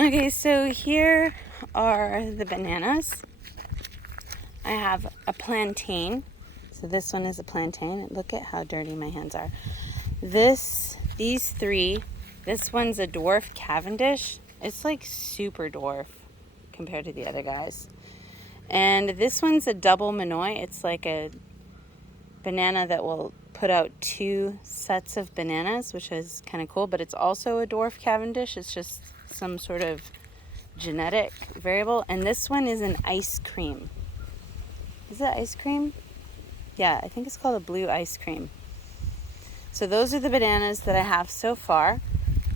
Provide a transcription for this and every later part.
Okay, so here are the bananas. I have a plantain. So this one is a plantain. Look at how dirty my hands are. These three, this one's a dwarf Cavendish. It's like super dwarf compared to the other guys. And this one's a double Manoy. It's like a banana that will put out 2 sets of bananas, which is kind of cool, but it's also a dwarf Cavendish. It's just some sort of genetic variable. And this one is an ice cream. Is it ice cream? Yeah, I think it's called a blue ice cream. So those are the bananas that I have so far,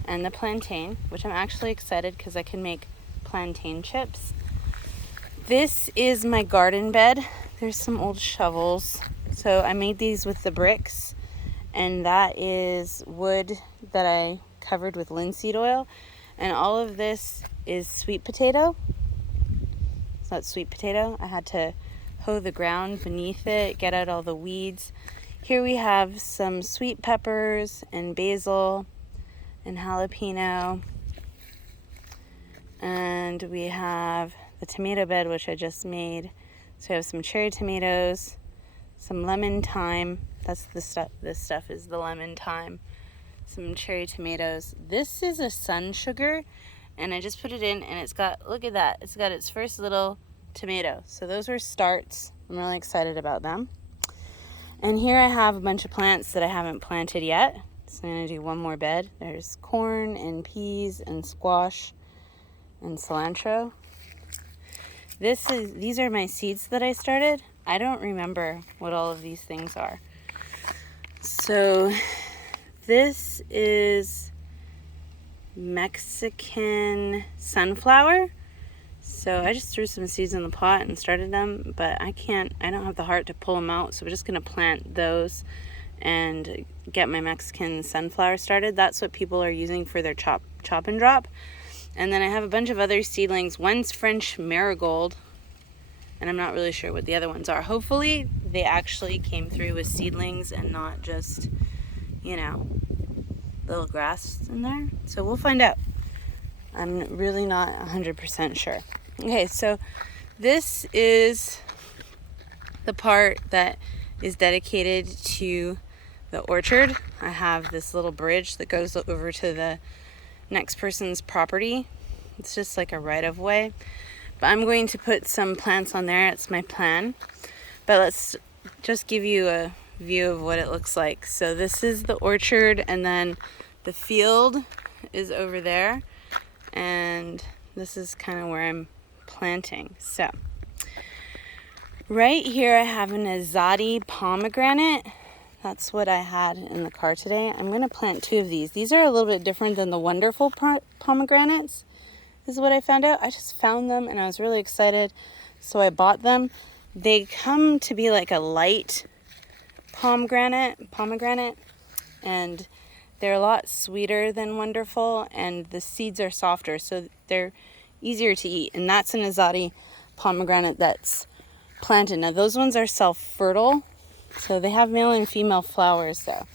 and the plantain, which I'm actually excited because I can make plantain chips. This is my garden bed. There's some old shovels. So I made these with the bricks, and that is wood that I covered with linseed oil. And all of this is sweet potato. It's not sweet potato. I had to hoe the ground beneath it, get out all the weeds. Here we have some sweet peppers and basil and jalapeno. And we have the tomato bed, which I just made. So we have some cherry tomatoes, some lemon thyme. That's the stuff. This stuff is the lemon thyme. Some cherry tomatoes. This is a sun sugar, and I just put it in, and it's got, look at that, it's got its first little tomato. So those are starts. I'm really excited about them. And here I have a bunch of plants that I haven't planted yet. So I'm going to do one more bed. There's corn and peas and squash and cilantro. These are my seeds that I started. I don't remember what all of these things are. So this is Mexican sunflower. So I just threw some seeds in the pot and started them, but I don't have the heart to pull them out. So we're just going to plant those and get my Mexican sunflower started. That's what people are using for their chop and drop. And then I have a bunch of other seedlings. One's French marigold, and I'm not really sure what the other ones are. Hopefully they actually came through with seedlings and not just, little grass in there. So we'll find out. I'm really not 100% sure. Okay, so this is the part that is dedicated to the orchard. I have this little bridge that goes over to the next person's property. It's just like a right-of-way. But I'm going to put some plants on there. It's my plan. But let's just give you a view of what it looks like. So this is the orchard, and then the field is over there. And this is kind of where I'm planting. So right here I have an Azadi pomegranate. That's what I had in the car today. I'm going to plant 2 of these. These are a little bit different than the wonderful pomegranates. This is what I found out. I just found them and I was really excited, so I bought them. They come to be like a light pomegranate, and they're a lot sweeter than wonderful, and the seeds are softer, so they're easier to eat. And that's an Azadi pomegranate that's planted. Now those ones are self-fertile, so they have male and female flowers though.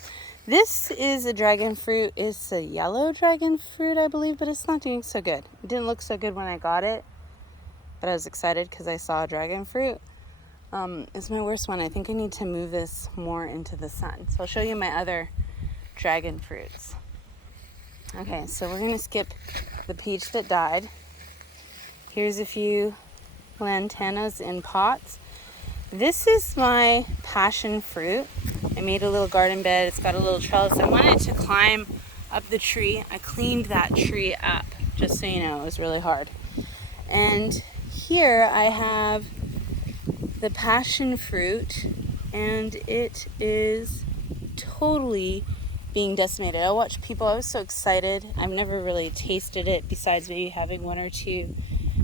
This is a dragon fruit. It's a yellow dragon fruit, I believe, but it's not doing so good. It didn't look so good when I got it, but I was excited because I saw a dragon fruit. It's my worst one. I think I need to move this more into the sun. So I'll show you my other dragon fruits. Okay, so we're going to skip the peach that died. Here's a few lantanas in pots. This is my passion fruit. I made a little garden bed. It's got a little trellis. I wanted to climb up the tree. I cleaned that tree up, just so you know. It was really hard. And here I have the passion fruit, and it is totally being decimated. I watch people. I was so excited. I've never really tasted it besides maybe having 1 or 2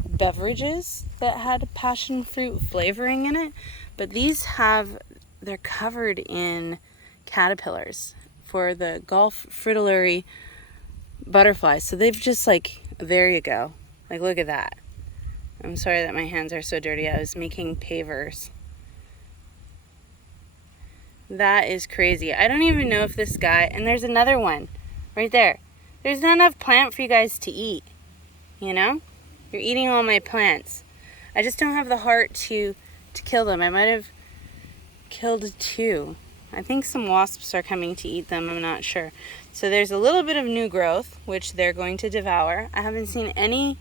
beverages that had passion fruit flavoring in it, but they're covered in caterpillars for the Gulf fritillary butterflies. So they've just there you go. Look at that. I'm sorry that my hands are so dirty. I was making pavers. That is crazy. I don't even know if this guy, and there's another one right there. There's not enough plant for you guys to eat. you know? You're eating all my plants. I just don't have the heart to kill them. I might have killed 2. I think some wasps are coming to eat them. I'm not sure. So there's a little bit of new growth, which they're going to devour. I haven't seen any.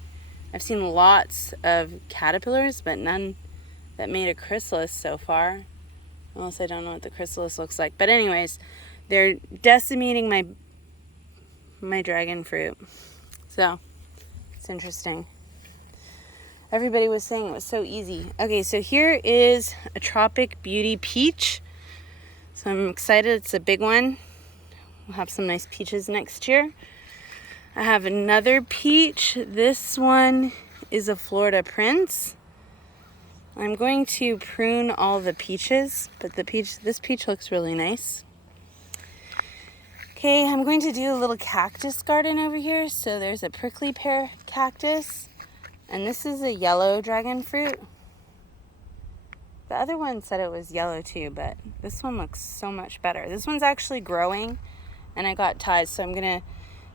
I've seen lots of caterpillars, but none that made a chrysalis so far. Unless I don't know what the chrysalis looks like. But anyways, they're decimating my dragon fruit. So, it's interesting. Everybody was saying it was so easy. Okay, so here is a Tropic Beauty peach. So I'm excited. It's a big one. We'll have some nice peaches next year. I have another peach. This one is a Florida Prince. I'm going to prune all the peaches, but this peach looks really nice. Okay, I'm going to do a little cactus garden over here. So there's a prickly pear cactus, and this is a yellow dragon fruit. The other one said it was yellow too, but this one looks so much better. This one's actually growing, and I got ties, so I'm gonna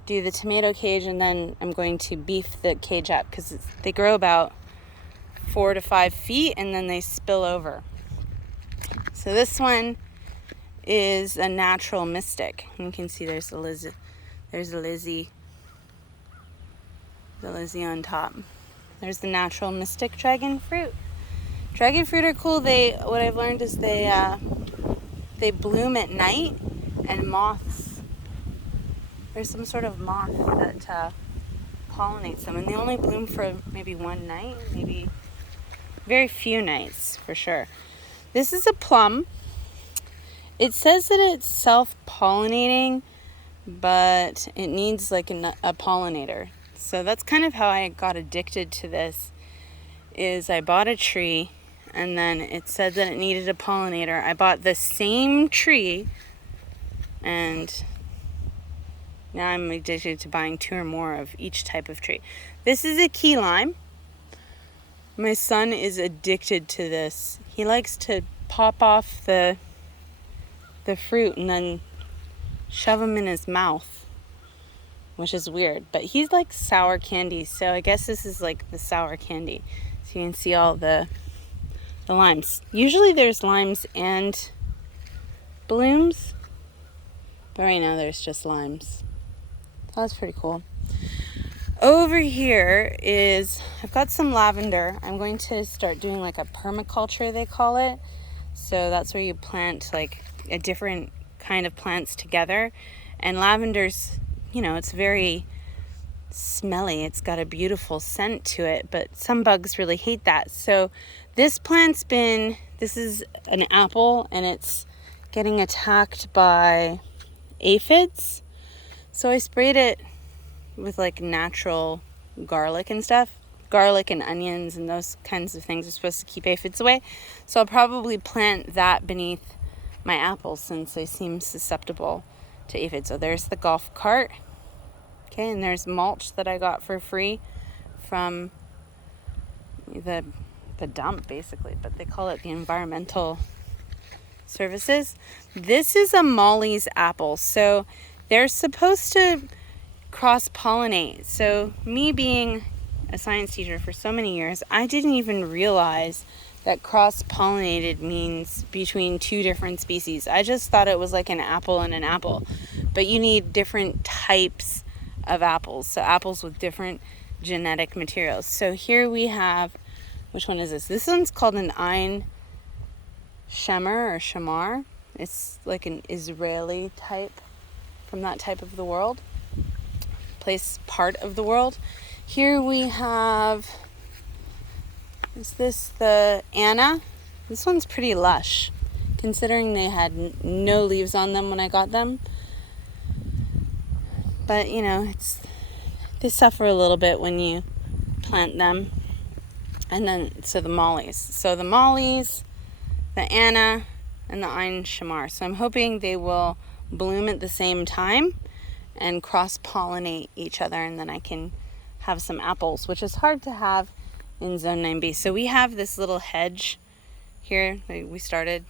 do the tomato cage, and then I'm going to beef the cage up because they grow about 4 to 5 feet, and then they spill over. So this one is a natural mystic. You can see there's a Lizzie. There's a Lizzie. The Lizzie on top. There's the natural mystic dragon fruit. Dragon fruit are cool. What I've learned is they bloom at night, and moths. There's some sort of moth that pollinates them, and they only bloom for maybe one night, maybe very few nights for sure. This is a plum. It says that it's self-pollinating, but it needs like a pollinator. So that's kind of how I got addicted to this. Is I bought a tree, and then it said that it needed a pollinator. I bought the same tree, and now I'm addicted to buying 2 or more of each type of tree. This is a key lime. My son is addicted to this. He likes to pop off the fruit and then shove them in his mouth, which is weird. But he's like sour candy, so I guess this is like the sour candy. So you can see all the limes. Usually there's limes and blooms, but right now there's just limes. So that's pretty cool. Over here I've got some lavender. I'm going to start doing like a permaculture, they call it. So that's where you plant like a different kind of plants together. And lavender's, it's very smelly. It's got a beautiful scent to it, but some bugs really hate that. So this is an apple, and it's getting attacked by aphids. So I sprayed it with like natural garlic and stuff. Garlic and onions and those kinds of things are supposed to keep aphids away. So I'll probably plant that beneath my apples since they seem susceptible to aphids. So there's the golf cart. Okay, and there's mulch that I got for free from the dump basically, but they call it the environmental services. This is a Molly's apple. So they're supposed to cross-pollinate. So me being a science teacher for so many years, I didn't even realize that cross-pollinated means between 2 different species. I just thought it was like an apple and an apple, but you need different types of apples. So apples with different genetic materials. So here we have, which one is this? This one's called an Ein Shemer or Shamar. It's like an Israeli type from that type of the world. Part of the world. Here we have, is this the Anna? This one's pretty lush, considering they had no leaves on them when I got them. But they suffer a little bit when you plant them. And then the mollies. So the mollies, the Anna, and the Ein Shamar. So I'm hoping they will bloom at the same time and cross-pollinate each other, and then I can have some apples, which is hard to have in Zone 9B. So we have this little hedge here that we started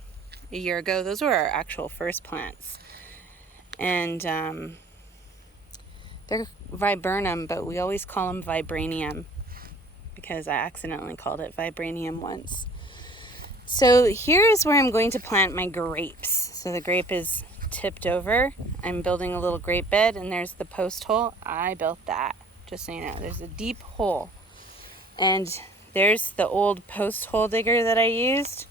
a year ago. Those were our actual first plants. And they're viburnum, but we always call them vibranium because I accidentally called it vibranium once. So here's where I'm going to plant my grapes. So the grape is tipped over. I'm building a little grape bed, and there's the post hole. I built that, just so you know. There's a deep hole. And there's the old post hole digger that I used.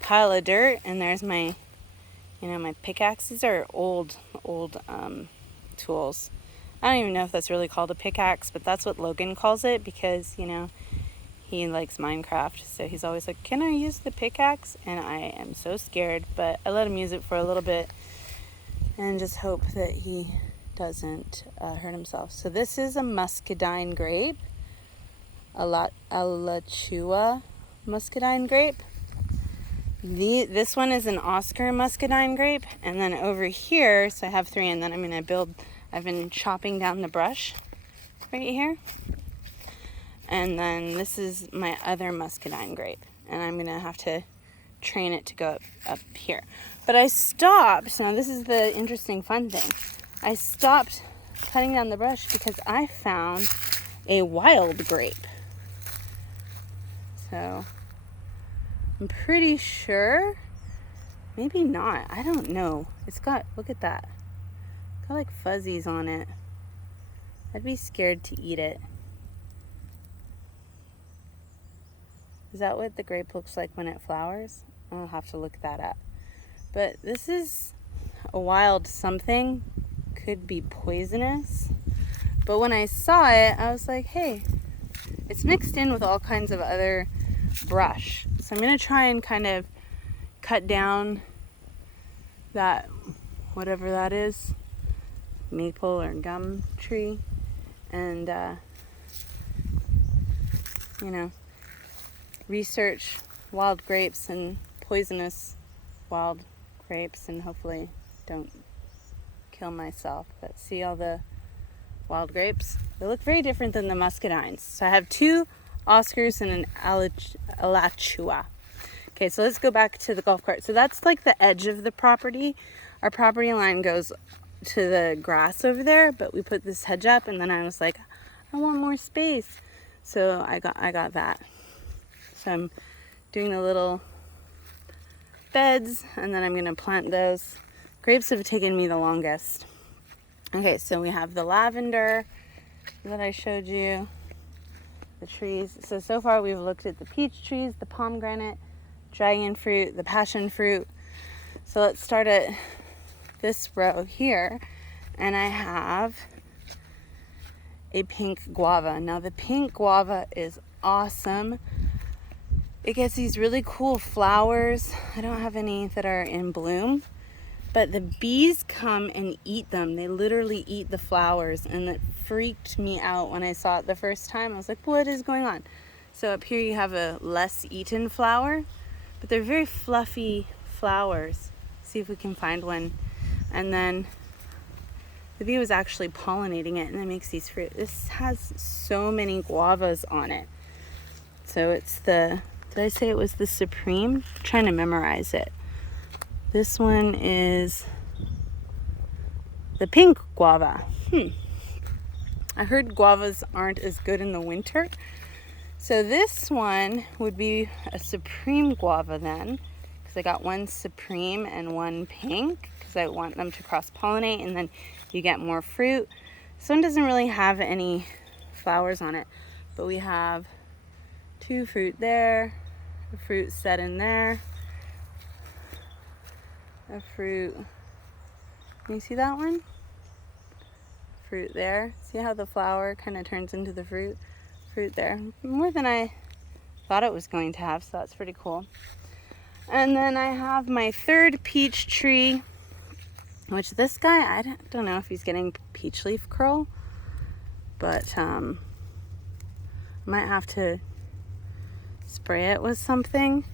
Pile of dirt, and there's my, my pickaxe. These are old tools. I don't even know if that's really called a pickaxe, but that's what Logan calls it because, he likes Minecraft. So he's always like, can I use the pickaxe? And I am so scared, but I let him use it for a little bit and just hope that he doesn't hurt himself. So this is a muscadine grape, Alachua muscadine grape. This one is an Oscar muscadine grape. And then over here, so I have 3, and then I've been chopping down the brush right here. And then this is my other muscadine grape. And I'm going to have to train it to go up here. But I stopped. Now this is the interesting fun thing. I stopped cutting down the brush because I found a wild grape. So I'm pretty sure, maybe not. I don't know. Look at that. It's got like fuzzies on it. I'd be scared to eat it. Is that what the grape looks like when it flowers? I'll have to look that up. But this is a wild something. Could be poisonous. But when I saw it, I was like, hey, it's mixed in with all kinds of other brush. So I'm going to try and kind of cut down that, whatever that is, maple or gum tree, and, research wild grapes and poisonous wild grapes and hopefully don't kill myself. But see all the wild grapes? They look very different than the muscadines. So I have 2 Oscars and an Alachua. Okay, so let's go back to the golf cart. So that's like the edge of the property. Our property line goes to the grass over there, but we put this hedge up, and then I was like, I want more space. So I got that. So I'm doing the little beds, and then I'm going to plant those. Grapes have taken me the longest. Okay, so we have the lavender that I showed you, the trees. So far we've looked at the peach trees, the pomegranate, dragon fruit, the passion fruit. So let's start at this row here, and I have a pink guava. Now the pink guava is awesome. It gets these really cool flowers. I don't have any that are in bloom, but the bees come and eat them. They literally eat the flowers, and it freaked me out when I saw it the first time. I was like, what is going on? So up here you have a less eaten flower, but they're very fluffy flowers. See if we can find one. And then the bee was actually pollinating it, and it makes these fruit. This has so many guavas on it. So it's did I say it was the Supreme? I'm trying to memorize it. This one is the pink guava. I heard guavas aren't as good in the winter. So this one would be a Supreme guava then, because I got one Supreme and one pink, because I want them to cross-pollinate, and then you get more fruit. This one doesn't really have any flowers on it, but we have 2 fruit there, a fruit set in there, a fruit, can you see that one? Fruit there. See how the flower kind of turns into the fruit? Fruit there. More than I thought it was going to have, so that's pretty cool. And then I have my 3rd peach tree, which this guy, I don't know if he's getting peach leaf curl, but might have to spray it with something.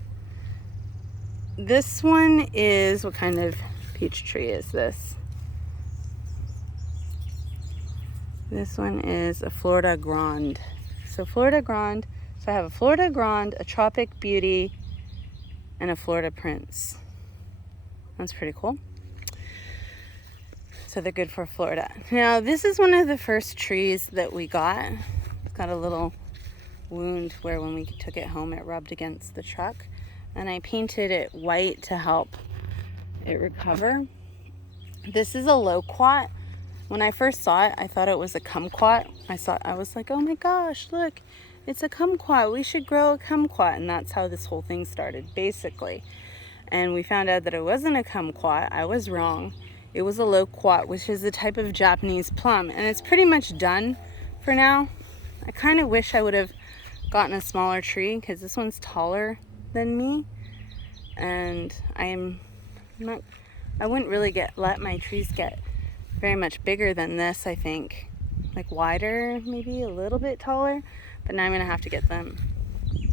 This one is, what kind of peach tree is this? This one is a Florida Grande. So Florida Grande, so I have a Florida Grande, a Tropic Beauty, and a Florida Prince. That's pretty cool. So they're good for Florida. Now, this is one of the first trees that we got. It's got a little wound where when we took it home, it rubbed against the truck. And I painted it white to help it recover. This is a loquat. When I first saw it, I thought it was a kumquat. I was like, oh my gosh, look, it's a kumquat. We should grow a kumquat. And that's how this whole thing started, basically. And we found out that it wasn't a kumquat. I was wrong. It was a loquat, which is a type of Japanese plum. And it's pretty much done for now. I kind of wish I would have gotten a smaller tree because this one's taller than me. And I wouldn't really let my trees get very much bigger than this, I think. Like wider, maybe a little bit taller. But now I'm going to have to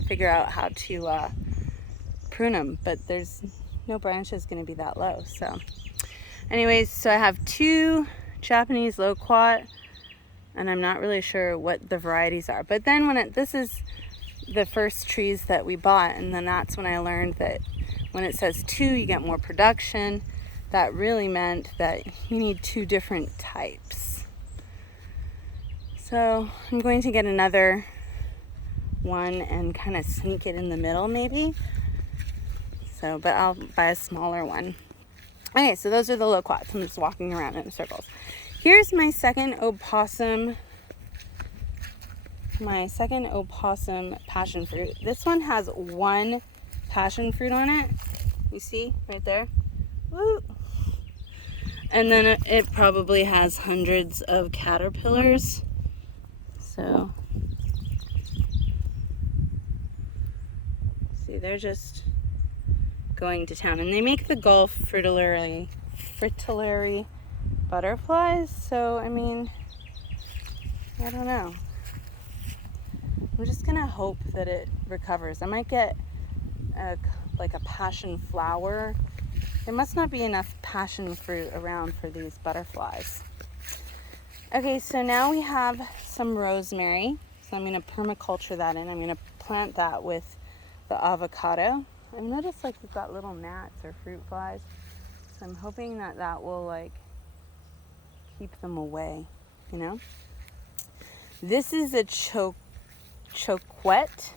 figure out how to prune them. But there's no branches going to be that low. So anyways, so I have 2 Japanese loquat. And I'm not really sure what the varieties are. But then this is the first trees that we bought. And then that's when I learned that when it says 2, you get more production. That really meant that you need 2 different types. So I'm going to get another one and kind of sneak it in the middle maybe. So, but I'll buy a smaller one. Okay, so those are the loquats. I'm just walking around in circles. Here's my second opossum passion fruit. This one has 1 passion fruit on it. You see right there? Woo! And then it probably has hundreds of caterpillars. So, see, they're just going to town. And they make the Gulf fritillary butterflies. So, I mean, I don't know. I'm just going to hope that it recovers. I might get like a passion flower. There must not be enough passion fruit around for these butterflies. Okay, so now we have some rosemary. So I'm going to permaculture that in. I'm going to plant that with the avocado. I've noticed like we've got little gnats or fruit flies. So I'm hoping that will like keep them away, you know. This is a choquette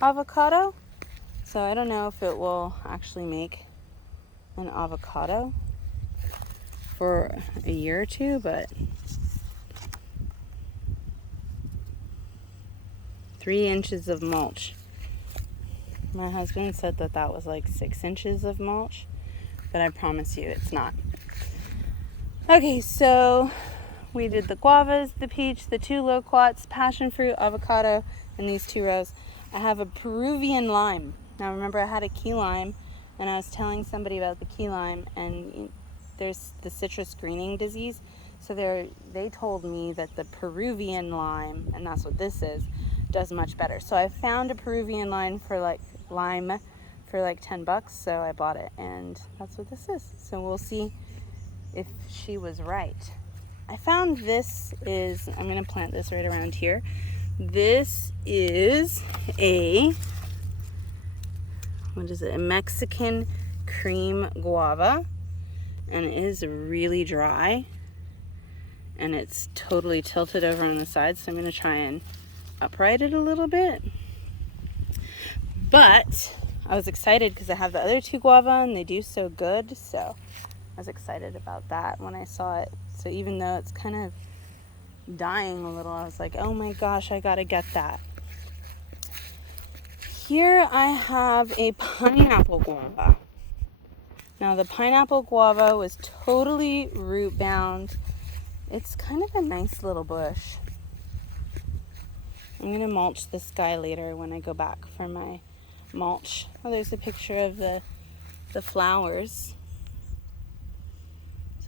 avocado. So I don't know if it will actually make an avocado for a year or 2, but 3 inches of mulch. My husband said that was like 6 inches of mulch, but I promise you it's not. Okay, so we did the guavas, the peach, the 2 loquats, passion fruit, avocado, and these 2 rows. I have a Peruvian lime. Now remember I had a key lime and I was telling somebody about the key lime and there's the citrus greening disease. So they told me that the Peruvian lime, and that's what this is, does much better. So I found a Peruvian lime for like $10, so I bought it and that's what this is. So we'll see if she was right. I found I'm going to plant this right around here. This is a Mexican cream guava, and it is really dry and it's totally tilted over on the side, so I'm going to try and upright it a little bit. But I was excited because I have the other 2 guava and they do so good, so I was excited about that when I saw it. So even though it's kind of dying a little, I was like, oh my gosh, I gotta get that. Here I have a pineapple guava. Now the pineapple guava was totally root bound. It's kind of a nice little bush. I'm gonna mulch this guy later when I go back for my mulch. Oh, there's a picture of the flowers.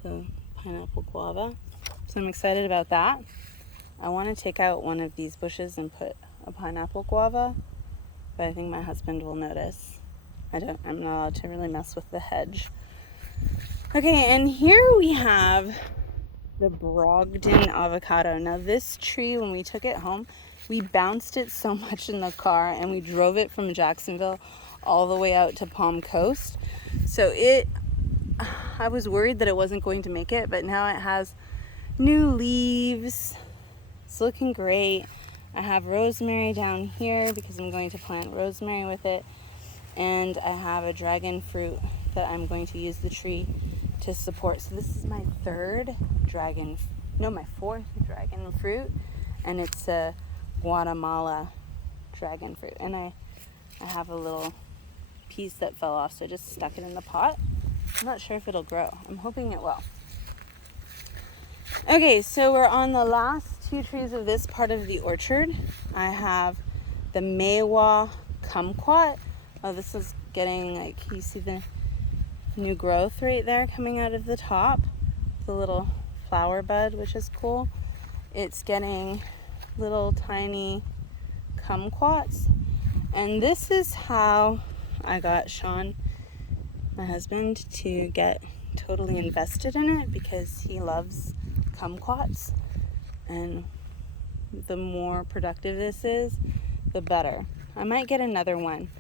So pineapple guava. So I'm excited about that. I want to take out one of these bushes and put a pineapple guava, but I think my husband will notice. I'm not allowed to really mess with the hedge. Okay, and here we have the Brogden avocado. Now this tree, when we took it home, we bounced it so much in the car and we drove it from Jacksonville all the way out to Palm Coast. So it I was worried that it wasn't going to make it, but now it has new leaves. It's looking great. I have rosemary down here because I'm going to plant rosemary with it. And I have a dragon fruit that I'm going to use the tree to support. So this is my fourth dragon fruit, and it's a Guatemala dragon fruit. And I have a little piece that fell off, so I just stuck it in the pot. I'm not sure if it'll grow. I'm hoping it will. Okay, so we're on the last two trees of this part of the orchard. I have the Meiwa kumquat. Oh, this is getting, like, you see the new growth right there coming out of the top, the little flower bud, which is cool. It's getting little tiny kumquats, and this is how I got Sean, my husband, to get totally invested in it, because he loves kumquats, and the more productive this is, the better. I might get another one,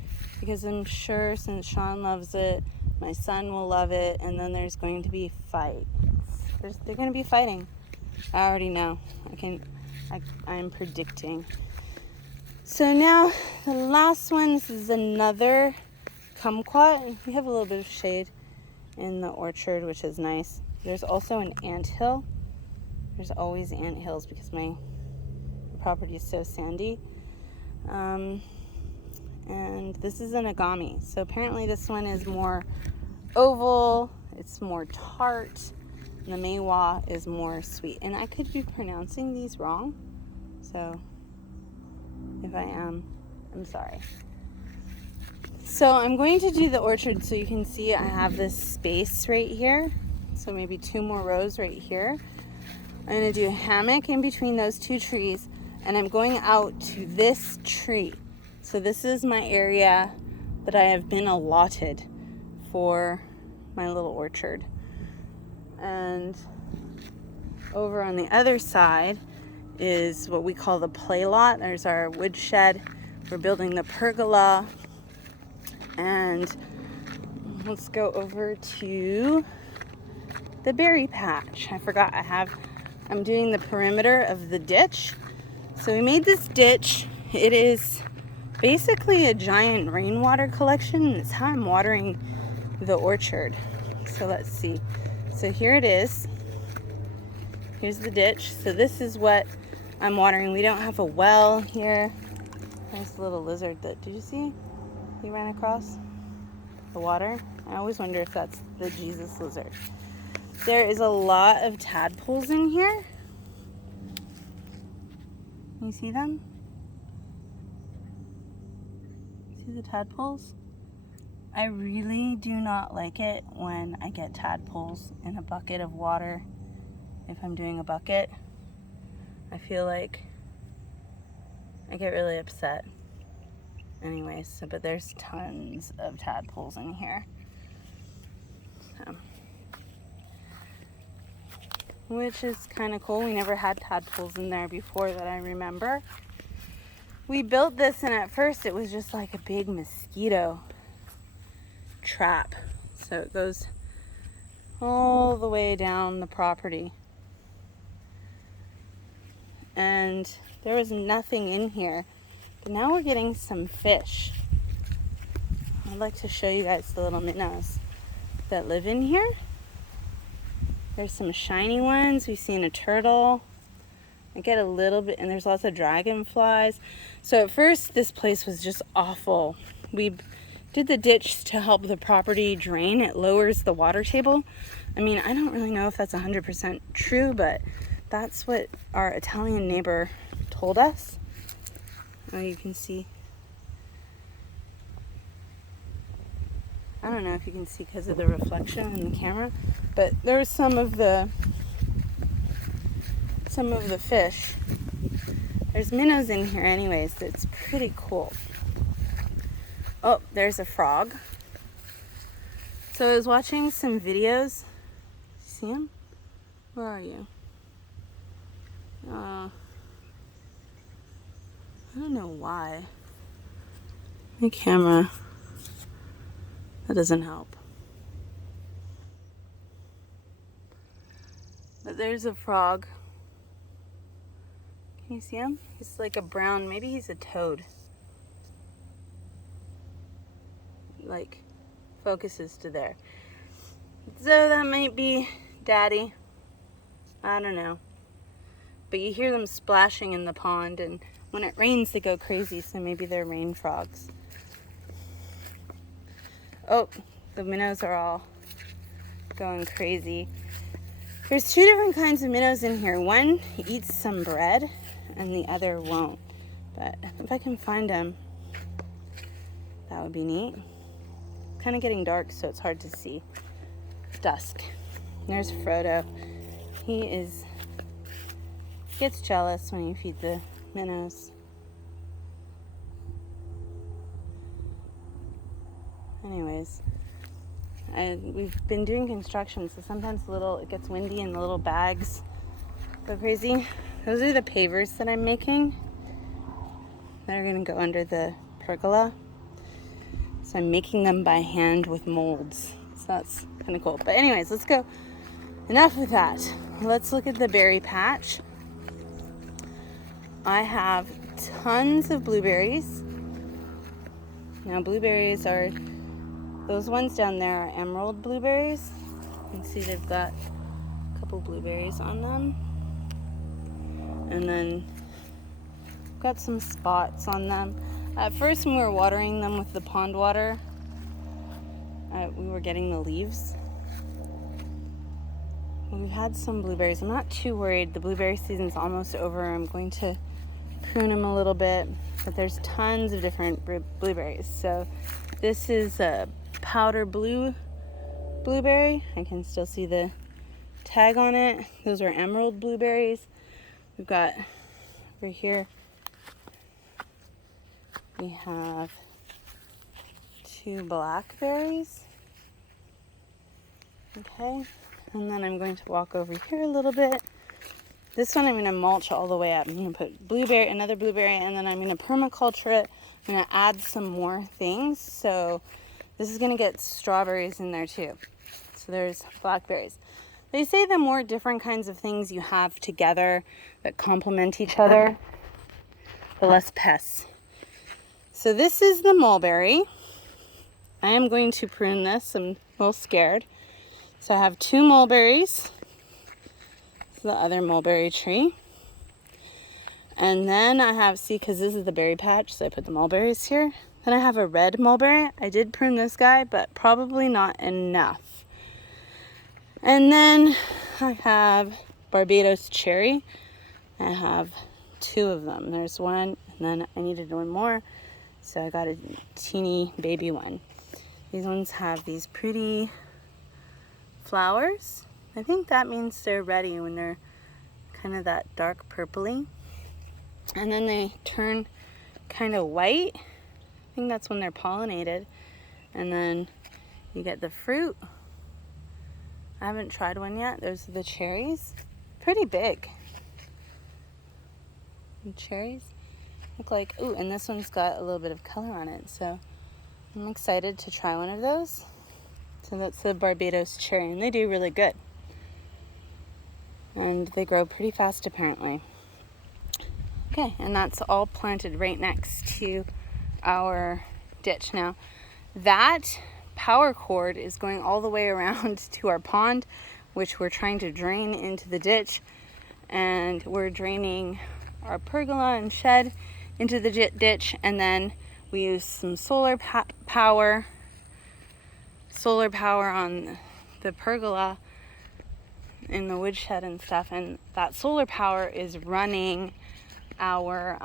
because I'm sure since Sean loves it, my son will love it, and then there's going to be fights. They're going to be fighting. I already know. I'm predicting. So now the last one, this is another kumquat. We have a little bit of shade in the orchard, which is nice. There's also an anthill. There's always anthills because my property is so sandy. And this is an agami. So apparently this one is more oval, it's more tart, and the Meiwa is more sweet. And I could be pronouncing these wrong, so if I am, I'm sorry. So I'm going to do the orchard so you can see I have this space right here. So maybe 2 more rows right here. I'm going to do a hammock in between those 2 trees, and I'm going out to this tree. So this is my area that I have been allotted for my little orchard. And over on the other side is what we call the play lot. There's our woodshed. We're building the pergola. And let's go over to the berry patch. I forgot I'm doing the perimeter of the ditch. So we made this ditch. It is basically a giant rainwater collection. It's how I'm watering the orchard. So let's see. So here it is. Here's the ditch. So this is what I'm watering. We don't have a well here. There's a little lizard that, did you see? He ran across the water. I always wonder if that's the Jesus lizard. There is a lot of tadpoles in here. You see them? See the tadpoles? I really do not like it when I get tadpoles in a bucket of water. If I'm doing a bucket, I feel like I get really upset. Anyways, so, but there's tons of tadpoles in here. So, which is kind of cool. We never had tadpoles in there before that I remember. We built this, and at first it was just like a big mosquito trap. So it goes all the way down the property. And there was nothing in here. But now we're getting some fish. I'd like to show you guys the little minnows that live in here. There's some shiny ones. We've seen a turtle. I get a little bit, and there's lots of dragonflies. So at first this place was just awful. We did the ditch to help the property drain. It lowers the water table. I mean, I don't really know if that's 100% true, but that's what our Italian neighbor told us. Oh, you can see. I don't know if you can see because of the reflection in the camera, but there was some of the fish. There's minnows in here anyways. It's pretty cool. Oh, there's a frog. So I was watching some videos. See him? Where are you? I don't know why. My camera. That doesn't help. there's a frog. Can you see him? He's like a brown, maybe he's a toad. Like, focuses to there. So that might be Daddy. I don't know. But you hear them splashing in the pond, and when it rains they go crazy, so maybe they're rain frogs. Oh, the minnows are all going crazy. There's two different kinds of minnows in here. One eats some bread and the other won't. But if I can find them, that would be neat. Kind of getting dark, so it's hard to see. Dusk. There's Frodo. He gets jealous when you feed the minnows. Anyways, we've been doing construction, so sometimes it gets windy and the little bags go crazy. Those are the pavers that I'm making. They're gonna go under the pergola. So I'm making them by hand with molds. So that's kind of cool. But anyways, let's go. Enough with that. Let's look at the berry patch. I have tons of blueberries. Now blueberries are, those ones down there are emerald blueberries. You can see they've got a couple blueberries on them. And then got some spots on them. At first when we were watering them with the pond water, we were getting the leaves. We've had some blueberries. I'm not too worried. The blueberry season's almost over. I'm going to prune them a little bit, but there's tons of different blueberries. So this is a powder blue blueberry. I can still see the tag on it. Those are emerald blueberries. We've got over here, we have 2 blackberries. Okay, and then I'm going to walk over here a little bit. This one I'm going to mulch all the way up. I'm going to put blueberry, another blueberry, and then I'm going to permaculture it. I'm going to add some more things. So this is going to get strawberries in there too. So there's blackberries. They say the more different kinds of things you have together that complement each other, the less pests. So this is the mulberry. I am going to prune this. I'm a little scared. So I have 2 mulberries. This is the other mulberry tree. And then I have, see, because this is the berry patch, so I put the mulberries here. Then I have a red mulberry. I did prune this guy, but probably not enough. And then I have Barbados cherry. I have 2 of them. There's one, and then I needed 1 more. So I got a teeny baby one. These ones have these pretty flowers. I think that means they're ready when they're kind of that dark purpley. And then they turn kind of white. I think that's when they're pollinated. And then you get the fruit. I haven't tried one yet. Those are the cherries. Pretty big. And cherries look like, ooh, and this one's got a little bit of color on it. So I'm excited to try one of those. So that's the Barbados cherry, and they do really good. And they grow pretty fast apparently. Okay, and that's all planted right next to our ditch. Now, that power cord is going all the way around to our pond, which we're trying to drain into the ditch. And we're draining our pergola and shed into the ditch, and then we use some solar power on the pergola in the woodshed and stuff, and that solar power is running our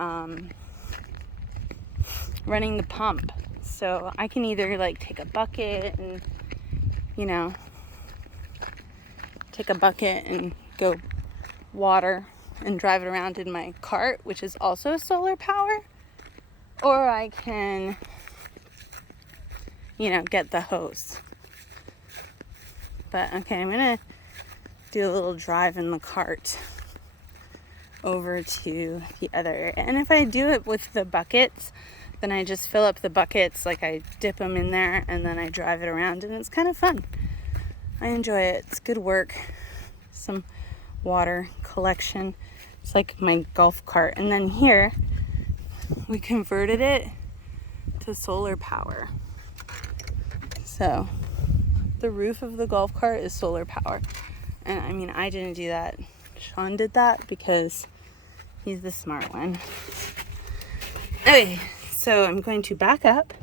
running the pump. So I can either like take a bucket and go water and drive it around in my cart, which is also solar power, or I can get the hose. But okay, I'm gonna do a little drive in the cart over to the other area. And if I do it with the buckets, then I just fill up the buckets, like I dip them in there and then I drive it around, and it's kind of fun. I enjoy it. It's good work. Some water collection. It's like my golf cart. And then here, we converted it to solar power. So the roof of the golf cart is solar power. And I mean, I didn't do that. Sean did that because he's the smart one. Okay, so I'm going to back up.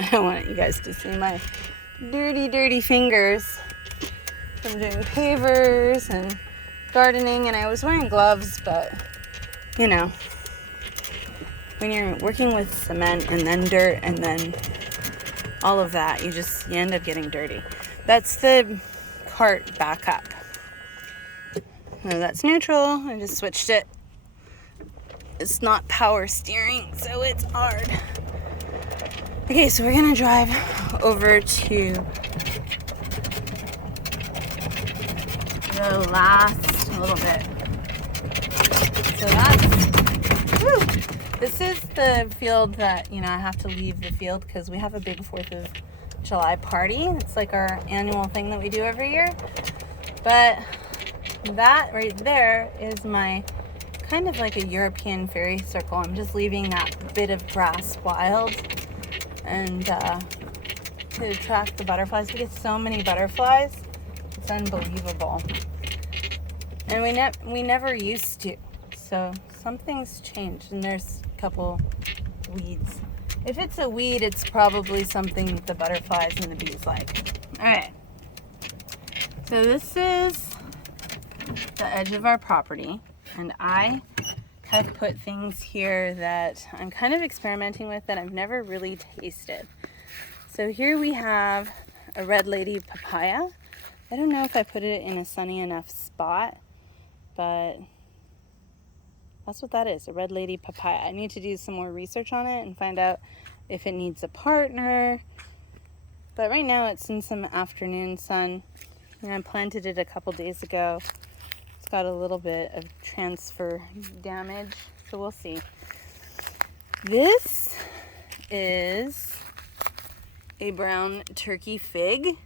I don't want you guys to see my dirty fingers from doing pavers and gardening, and I was wearing gloves, but you know, when you're working with cement and then dirt and then all of that, you end up getting dirty. That's the cart backup. No, that's neutral. I just switched it. It's not power steering, so it's hard. Okay, so we're gonna drive over to the last little bit. So this is the field that, you know, I have to leave the field because we have a big 4th of July party. It's like our annual thing that we do every year. But that right there is my kind of like a European fairy circle. I'm just leaving that bit of grass wild and to attract the butterflies. We get so many butterflies. It's unbelievable. And we never used to. So something's changed, and there's a couple weeds. If it's a weed, it's probably something the butterflies and the bees like. All right. So this is the edge of our property, and I have put things here that I'm kind of experimenting with that I've never really tasted. So here we have a red lady papaya. I don't know if I put it in a sunny enough spot, but that's what that is, a red lady papaya. I need to do some more research on it and find out if it needs a partner. But right now it's in some afternoon sun, and I planted it a couple days ago. It's got a little bit of transfer damage, so we'll see. This is a brown turkey fig.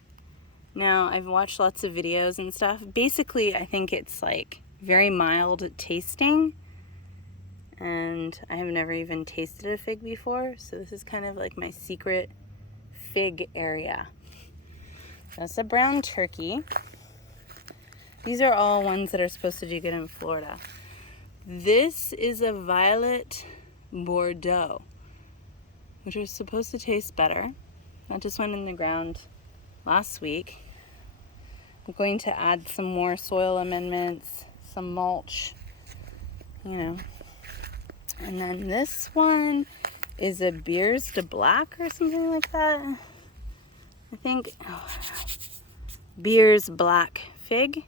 Now, I've watched lots of videos and stuff. Basically, I think it's like very mild tasting, and I have never even tasted a fig before, so this is kind of like my secret fig area. That's a brown turkey. These are all ones that are supposed to do good in Florida. This is a violet Bordeaux, which is supposed to taste better. That just went in the ground last week. I'm going to add some more soil amendments, some mulch, you know. And then this one is a Beers de Black or something like that. I think Beers Black fig.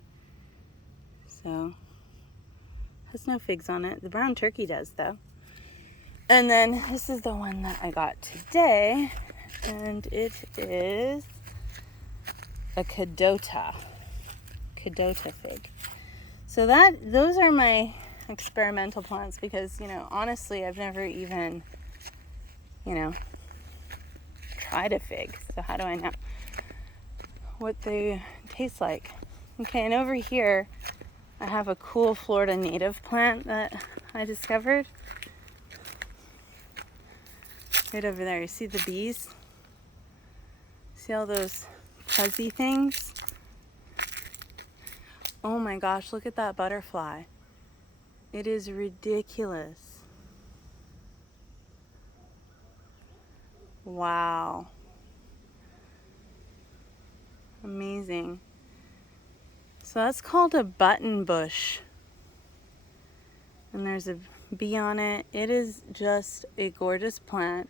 So has no figs on it. The brown turkey does though. And then this is the one that I got today, and it is a Cadota fig. So those are my experimental plants because, you know, honestly, I've never even, you know, tried a fig. So how do I know what they taste like? Okay, and over here I have a cool Florida native plant that I discovered. Right over there, you see the bees? See all those fuzzy things? Oh my gosh, look at that butterfly. It is ridiculous. Wow. Amazing. So that's called a button bush. And there's a bee on it. It is just a gorgeous plant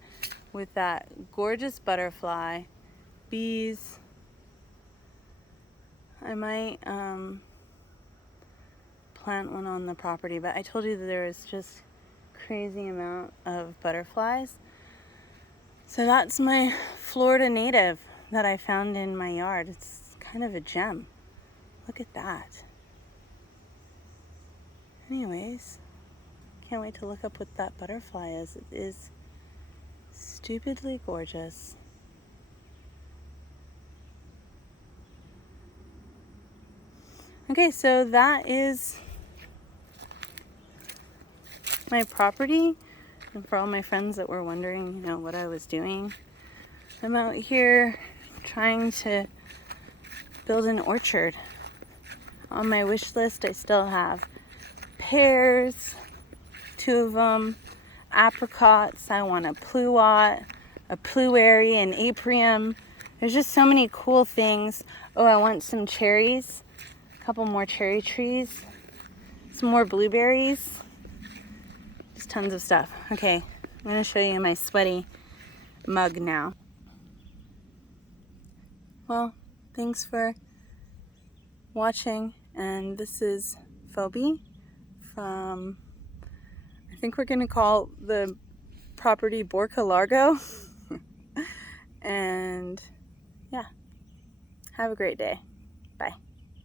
with that gorgeous butterfly, bees. I might plant one on the property, but I told you that there was just crazy amount of butterflies. So that's my Florida native that I found in my yard. It's kind of a gem. Look at that. Anyways, can't wait to look up what that butterfly is. It is stupidly gorgeous. Okay, so that is my property. And for all my friends that were wondering, you know, what I was doing, I'm out here trying to build an orchard. On my wish list, I still have pears, 2 of them, apricots, I want a pluot, a pluary, an aprium. There's just so many cool things. Oh, I want some cherries, a couple more cherry trees, some more blueberries, just tons of stuff. Okay, I'm gonna show you my sweaty mug now. Well, thanks for watching, and this is Phoebe from, I think we're gonna call the property Borca Largo. And yeah, have a great day.